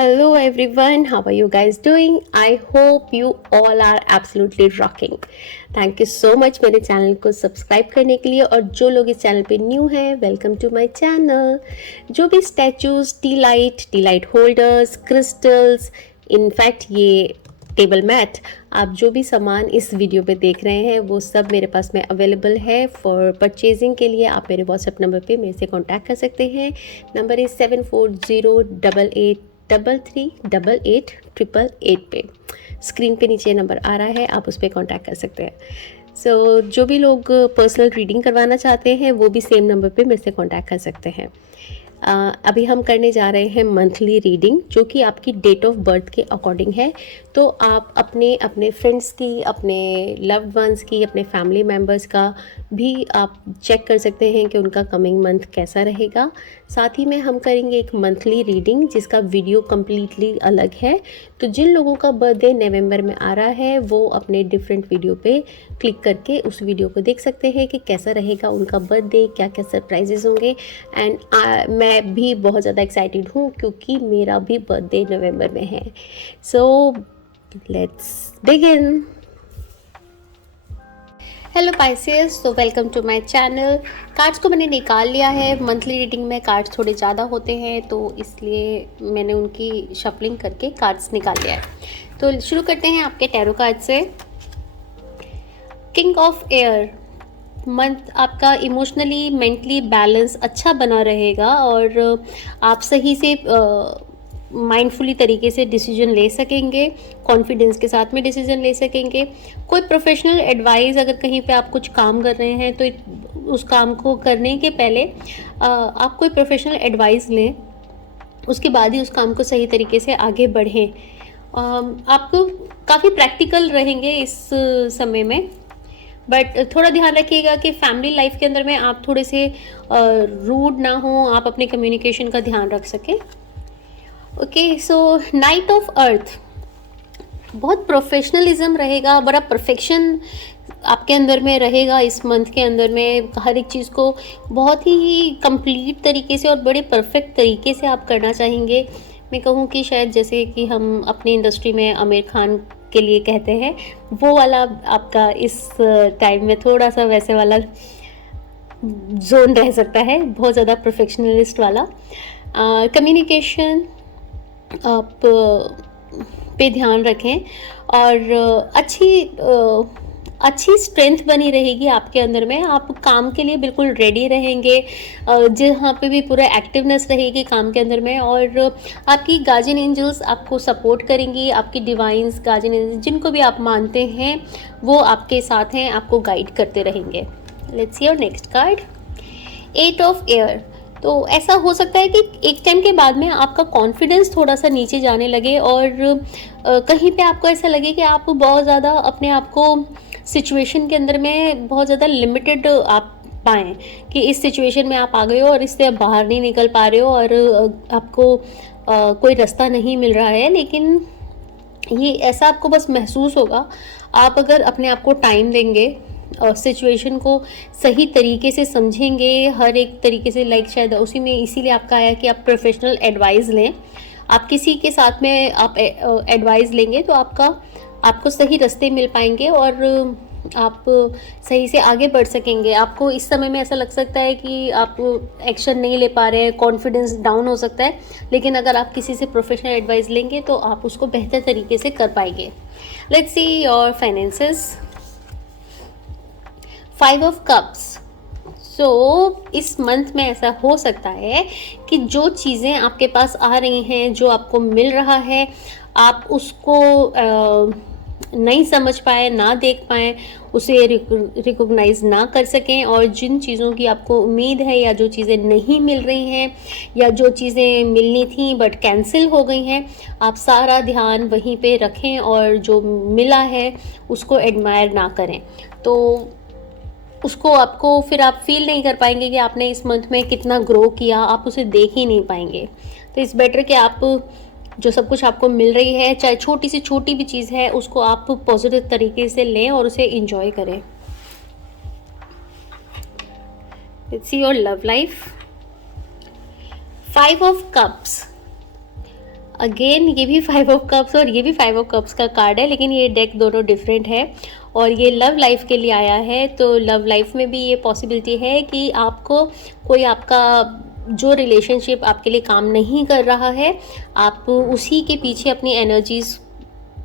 Hello everyone, how are you guys doing? I hope you all are absolutely rocking. Thank you so much मेरे channel को subscribe करने के लिए और जो लोग इस चैनल पे न्यू हैं वेलकम टू माय चैनल। जो भी statues, T light holders, crystals, in fact ये टेबल मैट, आप जो भी सामान इस वीडियो पे देख रहे हैं वो सब मेरे पास में अवेलेबल है फॉर परचेजिंग के लिए। आप मेरे व्हाट्सएप नंबर पे मेरे से कांटेक्ट कर सकते हैं। नंबर इज़ 7408838888 पे। स्क्रीन पे नीचे नंबर आ रहा है, आप उस पर कांटेक्ट कर सकते हैं। जो भी लोग पर्सनल रीडिंग करवाना चाहते हैं वो भी सेम नंबर पे मेरे से कांटेक्ट कर सकते हैं। अभी हम करने जा रहे हैं मंथली रीडिंग, जो कि आपकी डेट ऑफ बर्थ के अकॉर्डिंग है। तो आप अपने अपने फ्रेंड्स की, अपने लव्ड वंस की, अपने फैमिली मेम्बर्स का भी आप चेक कर सकते हैं कि उनका कमिंग मंथ कैसा रहेगा। साथ ही में हम करेंगे एक मंथली रीडिंग जिसका वीडियो कम्प्लीटली अलग है। तो जिन लोगों का बर्थडे नवंबर में आ रहा है वो अपने डिफरेंट वीडियो पे क्लिक करके उस वीडियो को देख सकते हैं कि कैसा रहेगा उनका बर्थडे, क्या क्या सरप्राइजेस होंगे। एंड मैं भी बहुत ज़्यादा एक्साइटेड हूँ क्योंकि मेरा भी बर्थडे नवंबर में है। So let's begin. Hello Pisces, तो welcome to my channel. Cards को मैंने निकाल लिया है। मंथली रीडिंग में कार्ड्स थोड़े ज़्यादा होते हैं तो इसलिए मैंने उनकी शफलिंग करके कार्ड्स निकाल लिया है। तो शुरू करते हैं आपके टैरो कार्ड से। किंग ऑफ एयर, मंथ आपका इमोशनली मेंटली बैलेंस अच्छा बना रहेगा और आप सही से माइंडफुली तरीके से डिसीजन ले सकेंगे, कॉन्फिडेंस के साथ में डिसीजन ले सकेंगे। कोई प्रोफेशनल एडवाइस, अगर कहीं पे आप कुछ काम कर रहे हैं तो उस काम को करने के पहले आप कोई प्रोफेशनल एडवाइस लें, उसके बाद ही उस काम को सही तरीके से आगे बढ़ें। आपको काफ़ी प्रैक्टिकल रहेंगे इस समय में, बट थोड़ा ध्यान रखिएगा कि फैमिली लाइफ के अंदर में आप थोड़े से रूड ना हो, आप अपने कम्युनिकेशन का ध्यान रख सकें। Okay, so night of earth, बहुत प्रोफेशनलिज्म रहेगा, बड़ा परफेक्शन आपके अंदर में रहेगा। इस मंथ के अंदर में हर एक चीज़ को बहुत ही कंप्लीट तरीके से और बड़े परफेक्ट तरीके से आप करना चाहेंगे। मैं कहूँ कि शायद जैसे कि हम अपनी इंडस्ट्री में आमिर खान के लिए कहते हैं, वो वाला आपका इस टाइम में थोड़ा सा वैसे वाला जोन रह सकता है, बहुत ज़्यादा परफेक्शनलिस्ट वाला। कम्युनिकेशन आप पे ध्यान रखें और अच्छी स्ट्रेंथ बनी रहेगी आपके अंदर में। आप काम के लिए बिल्कुल रेडी रहेंगे, जहाँ पे भी पूरा एक्टिवनेस रहेगी काम के अंदर में। और आपकी गार्जियन एंजल्स आपको सपोर्ट करेंगी, आपकी डिवाइंस गार्जियन एंजल्स जिनको भी आप मानते हैं वो आपके साथ हैं, आपको गाइड करते रहेंगे। Let's see your next card, 8 of air. तो ऐसा हो सकता है कि एक टाइम के बाद में आपका कॉन्फिडेंस थोड़ा सा नीचे जाने लगे और कहीं पे आपको ऐसा लगे कि आप बहुत ज़्यादा अपने आप को सिचुएशन के अंदर में बहुत ज़्यादा लिमिटेड आप पाएँ कि इस सिचुएशन में आप आ गए हो और इससे आप बाहर नहीं निकल पा रहे हो और आपको कोई रास्ता नहीं मिल रहा है। लेकिन ये ऐसा आपको बस महसूस होगा, आप अगर अपने आप को टाइम देंगे और सिचुएशन को सही तरीके से समझेंगे, हर एक तरीके से, लाइक शायद उसी में इसीलिए आपका आया कि आप प्रोफेशनल एडवाइस लें। आप किसी के साथ में आप एडवाइस लेंगे तो आपको सही रास्ते मिल पाएंगे और आप सही से आगे बढ़ सकेंगे। आपको इस समय में ऐसा लग सकता है कि आप एक्शन नहीं ले पा रहे हैं, कॉन्फिडेंस डाउन हो सकता है, लेकिन अगर आप किसी से प्रोफेशनल एडवाइस लेंगे तो आप उसको बेहतर तरीके से कर पाएंगे। Let's see your finances. 5 of cups. So इस मंथ में ऐसा हो सकता है कि जो चीज़ें आपके पास आ रही हैं, जो आपको मिल रहा है, आप उसको नहीं समझ पाए, ना देख पाएँ, उसे रिकॉग्नाइज ना कर सकें। और जिन चीज़ों की आपको उम्मीद है या जो चीज़ें नहीं मिल रही हैं या जो चीज़ें मिलनी थी बट कैंसिल हो गई हैं, आप सारा ध्यान वहीं पे रखें और जो मिला है उसको एडमायर ना करें। तो उसको आपको फिर आप फील नहीं कर पाएंगे कि आपने इस मंथ में कितना ग्रो किया, आप उसे देख ही नहीं पाएंगे। तो इट्स बेटर कि आप जो सब कुछ आपको मिल रही है, चाहे छोटी से छोटी भी चीज़ है, उसको आप पॉजिटिव तरीके से लें और उसे इंजॉय करें। Let's see your love life. 5 of cups. Again ये भी 5 ऑफ कप्स और ये भी 5 ऑफ कप्स का कार्ड है, लेकिन ये डेक दोनों डिफरेंट है और ये लव लाइफ के लिए आया है। तो लव लाइफ में भी ये पॉसिबिलिटी है कि आपको कोई आपका जो रिलेशनशिप आपके लिए काम नहीं कर रहा है, आप उसी के पीछे अपनी एनर्जीज़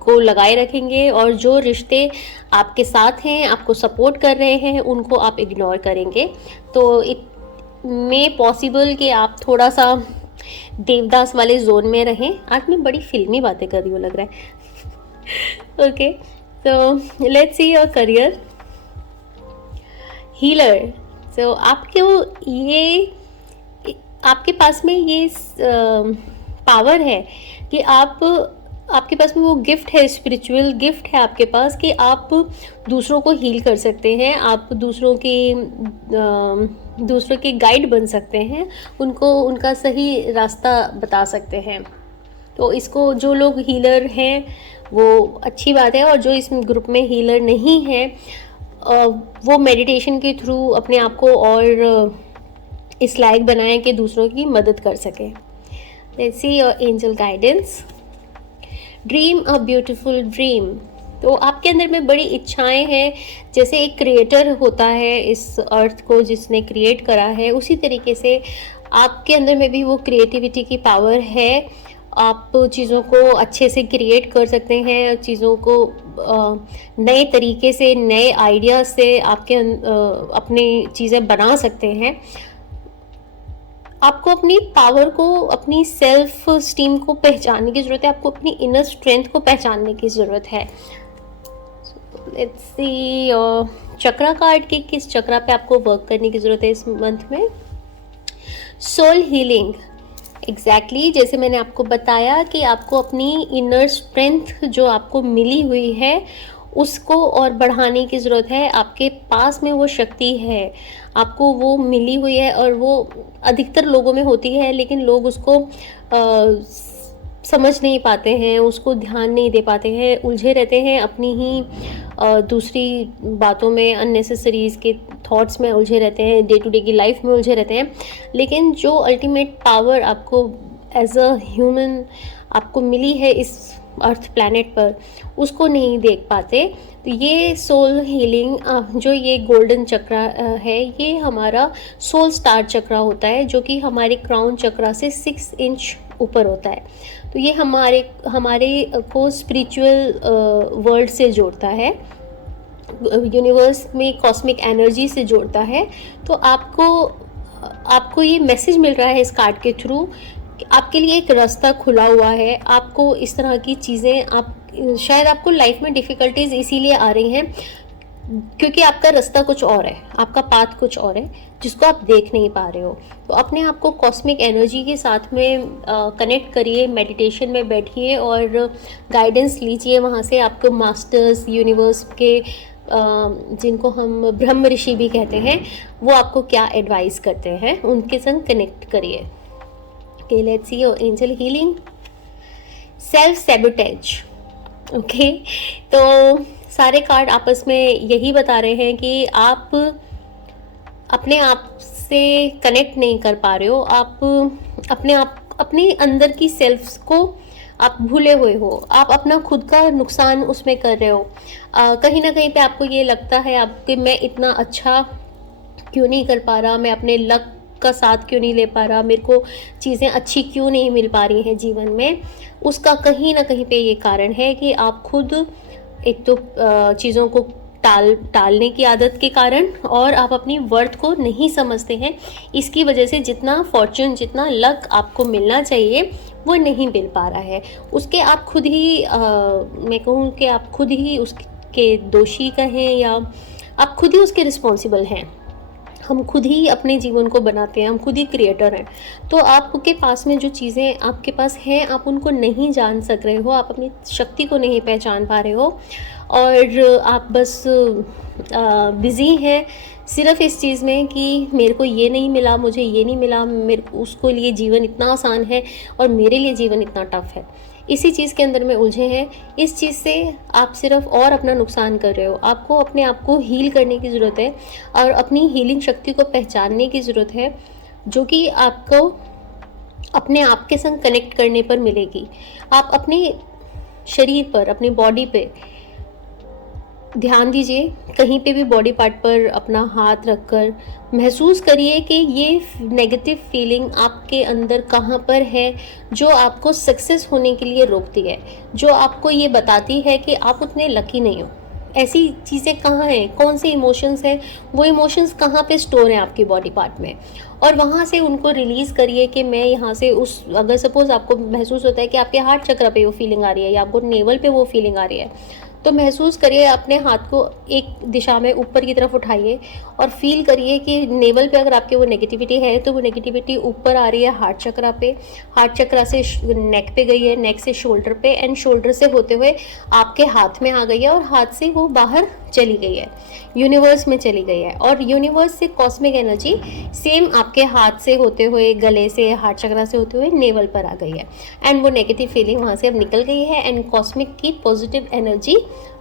को लगाए रखेंगे और जो रिश्ते आपके साथ हैं, आपको सपोर्ट कर रहे हैं, उनको आप इग्नोर करेंगे। तो इट मे पॉसिबल कि आप थोड़ा सा देवदास वाले जोन में रहें। आज मैं बड़ी फिल्मी बातें कर रही हूँ लग रहा है। ओके, तो let's see your career. Healer, तो आपके पास में ये पावर है कि आपके पास में वो गिफ्ट है, स्पिरिचुअल गिफ्ट है आपके पास कि आप दूसरों को हील कर सकते हैं, आप दूसरों के गाइड बन सकते हैं, उनको उनका सही रास्ता बता सकते हैं। तो इसको जो लोग हीलर हैं वो अच्छी बात है, और जो इस ग्रुप में हीलर नहीं है वो मेडिटेशन के थ्रू अपने आप को और इस लायक बनाएं कि दूसरों की मदद कर सकें। Let's see your angel guidance. Dream a beautiful dream. तो आपके अंदर में बड़ी इच्छाएं हैं, जैसे एक क्रिएटर होता है इस अर्थ को जिसने क्रिएट करा है, उसी तरीके से आपके अंदर में भी वो क्रिएटिविटी की पावर है। आप चीज़ों को अच्छे से क्रिएट कर सकते हैं, चीज़ों को नए तरीके से, नए आइडिया से अपनी चीज़ें बना सकते हैं। आपको अपनी पावर को, अपनी सेल्फ स्टीम को पहचानने की ज़रूरत है, आपको अपनी इनर स्ट्रेंथ को पहचानने की ज़रूरत है। लेट्स सी चक्रा कार्ड के किस चक्रा पे आपको वर्क करने की ज़रूरत है इस मंथ में। Soul healing. एग्जैक्टली जैसे मैंने आपको बताया कि आपको अपनी इनर स्ट्रेंथ जो आपको मिली हुई है उसको और बढ़ाने की ज़रूरत है। आपके पास में वो शक्ति है, आपको वो मिली हुई है और वो अधिकतर लोगों में होती है, लेकिन लोग उसको समझ नहीं पाते हैं, उसको ध्यान नहीं दे पाते हैं, उलझे रहते हैं अपनी ही दूसरी बातों में, अननेसेसरीज के थॉट्स में उलझे रहते हैं, डे टू डे की लाइफ में उलझे रहते हैं। लेकिन जो अल्टीमेट पावर आपको एज अ ह्यूमन आपको मिली है इस अर्थ प्लैनेट पर, उसको नहीं देख पाते। तो ये सोल हीलिंग जो ये गोल्डन चक्रा है, ये हमारा सोल स्टार चक्रा होता है, जो कि हमारे क्राउन चक्रा से 6 इंच ऊपर होता है। तो ये हमारे को स्पिरिचुअल वर्ल्ड से जोड़ता है, यूनिवर्स में कॉस्मिक एनर्जी से जोड़ता है। तो आपको ये मैसेज मिल रहा है इस कार्ड के थ्रू, आपके लिए एक रास्ता खुला हुआ है। आपको इस तरह की चीज़ें शायद आपको लाइफ में डिफ़िकल्टीज इसीलिए आ रही हैं क्योंकि आपका रास्ता कुछ और है, आपका पाथ कुछ और है जिसको आप देख नहीं पा रहे हो। तो अपने आप को कॉस्मिक एनर्जी के साथ में कनेक्ट करिए, मेडिटेशन में बैठिए और गाइडेंस लीजिए वहाँ से। आपको मास्टर्स यूनिवर्स के जिनको हम ब्रह्म ऋषि भी कहते हैं, वो आपको क्या एडवाइस करते हैं, उनके संग कनेक्ट करिए। Okay, let's see your angel healing. Self sabotage. Okay, तो सारे कार्ड आपस में यही बता रहे हैं कि आप अपने आप से कनेक्ट नहीं कर पा रहे हो, आप अपने अंदर की सेल्फ को आप भूले हुए हो, आप अपना खुद का नुकसान उसमें कर रहे हो। कहीं ना कहीं पे आपको ये लगता है आपके मैं इतना अच्छा क्यों नहीं कर पा रहा, मैं अपने लक का साथ क्यों नहीं ले पा रहा, मेरे को चीज़ें अच्छी क्यों नहीं मिल पा रही हैं जीवन में। उसका कहीं ना कहीं पे ये कारण है कि आप खुद एक तो चीज़ों को टालने की आदत के कारण, और आप अपनी वर्थ को नहीं समझते हैं। इसकी वजह से जितना फॉर्च्यून, जितना लक आपको मिलना चाहिए वो नहीं मिल पा रहा है। उसके आप खुद ही मैं कहूँ कि आप खुद ही उसके दोषी कहें या आप खुद ही उसके रिस्पॉन्सिबल हैं। हम खुद ही अपने जीवन को बनाते हैं, हम खुद ही क्रिएटर हैं। तो आपके पास में जो चीज़ें आपके पास हैं आप उनको नहीं जान सक रहे हो, आप अपनी शक्ति को नहीं पहचान पा रहे हो और आप बस बिज़ी हैं सिर्फ इस चीज़ में कि मेरे को ये नहीं मिला, मुझे ये नहीं मिला, मेरे उसको लिए जीवन इतना आसान है और मेरे लिए जीवन इतना टफ है। इसी चीज़ के अंदर में उलझे हैं। इस चीज़ से आप सिर्फ और अपना नुकसान कर रहे हो। आपको अपने आप को हील करने की ज़रूरत है और अपनी हीलिंग शक्ति को पहचानने की ज़रूरत है, जो कि आपको अपने आप के संग कनेक्ट करने पर मिलेगी। आप अपने शरीर पर, अपनी बॉडी पे ध्यान दीजिए, कहीं पे भी बॉडी पार्ट पर अपना हाथ रखकर महसूस करिए कि ये नेगेटिव फीलिंग आपके अंदर कहाँ पर है, जो आपको सक्सेस होने के लिए रोकती है, जो आपको ये बताती है कि आप उतने लकी नहीं हो। ऐसी चीज़ें कहाँ हैं, कौन से इमोशंस हैं, वो इमोशंस कहाँ पे स्टोर हैं आपकी बॉडी पार्ट में, और वहाँ से उनको रिलीज़ करिए कि मैं यहाँ से उस, अगर सपोज़ आपको महसूस होता है कि आपके हार्ट चक्र पे वो फीलिंग आ रही है या आपको नेवल पे वो फीलिंग आ रही है, तो महसूस करिए, अपने हाथ को एक दिशा में ऊपर की तरफ उठाइए और फील करिए कि नेवल पे अगर आपके वो नेगेटिविटी है तो वो नेगेटिविटी ऊपर आ रही है हार्ट चक्रा पे, हार्ट चक्रा से नेक पे गई है, नेक से शोल्डर पे, एंड शोल्डर से होते हुए आपके हाथ में आ गई है और हाथ से वो बाहर चली गई है, यूनिवर्स में चली गई है। और यूनिवर्स से कॉस्मिक एनर्जी सेम आपके हाथ से होते हुए, गले से, हार्ट चक्रा से होते हुए नेवल पर आ गई है, एंड वो नेगेटिव फीलिंग वहाँ से अब निकल गई है, एंड कॉस्मिक की पॉजिटिव एनर्जी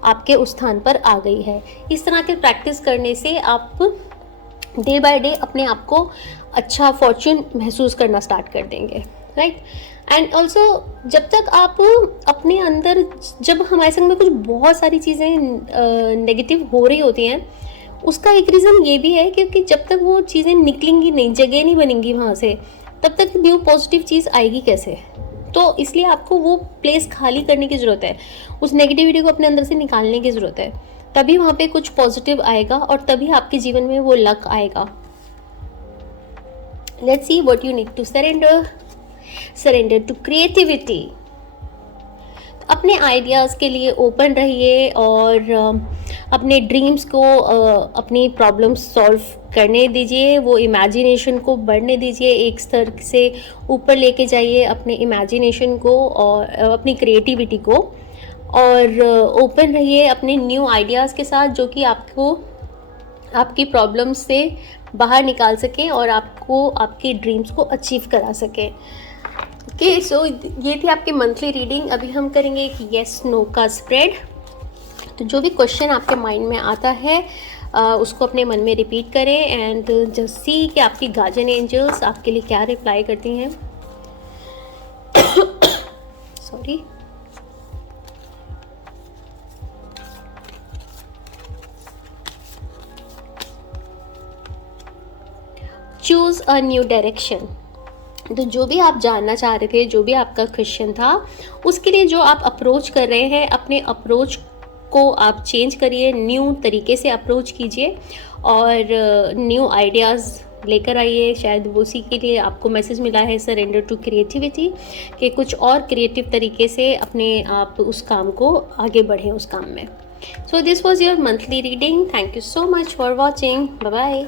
आपके उस स्थान पर आ गई है। इस तरह के प्रैक्टिस करने से आप डे बाय डे अपने आप को अच्छा फॉर्च्यून महसूस करना स्टार्ट कर देंगे, राइट। एंड ऑल्सो जब तक आप अपने अंदर, जब हमारे संग में कुछ बहुत सारी चीज़ें नेगेटिव हो रही होती हैं, उसका एक रीज़न ये भी है क्योंकि जब तक वो चीज़ें निकलेंगी नहीं, जगह नहीं बनेंगी वहाँ से, तब तक न्यू पॉजिटिव चीज़ आएगी कैसे। तो इसलिए आपको वो प्लेस खाली करने की ज़रूरत है, उस नेगेटिविटी को अपने अंदर से निकालने की ज़रूरत है, तभी वहाँ पे कुछ पॉजिटिव आएगा और तभी आपके जीवन में वो लक आएगा। Let's see what you need to surrender to creativity. अपने आइडियाज़ के लिए ओपन रहिए और अपने ड्रीम्स को, अपनी प्रॉब्लम्स सॉल्व करने दीजिए, वो इमेजिनेशन को बढ़ने दीजिए, एक स्तर से ऊपर लेके जाइए अपने इमेजिनेशन को और अपनी क्रिएटिविटी को, और ओपन रहिए अपने न्यू आइडियाज़ के साथ जो कि आपको आपकी प्रॉब्लम्स से बाहर निकाल सकें और आपको आपके ड्रीम्स को अचीव करा सकें। ओके, सो ये थी आपकी मंथली रीडिंग। अभी हम करेंगे एक येस नो का स्प्रेड। तो जो भी क्वेश्चन आपके माइंड में आता है उसको अपने मन में रिपीट करें एंड जस्ट सी कि आपकी गार्जियन एंजल्स आपके लिए क्या रिप्लाई करती हैं। Sorry. Choose a new direction. तो जो भी आप जानना चाह रहे थे, जो भी आपका क्वेश्चन था, उसके लिए जो आप अप्रोच कर रहे हैं, अपने अप्रोच को आप चेंज करिए, न्यू तरीके से अप्रोच कीजिए और न्यू आइडियाज़ लेकर आइए। शायद वो उसी के लिए आपको मैसेज मिला है सरेंडर टू क्रिएटिविटी, कि कुछ और क्रिएटिव तरीके से अपने आप उस काम को आगे बढ़ें उस काम में। So this was your monthly reading. Thank you so much for watching. Bye bye.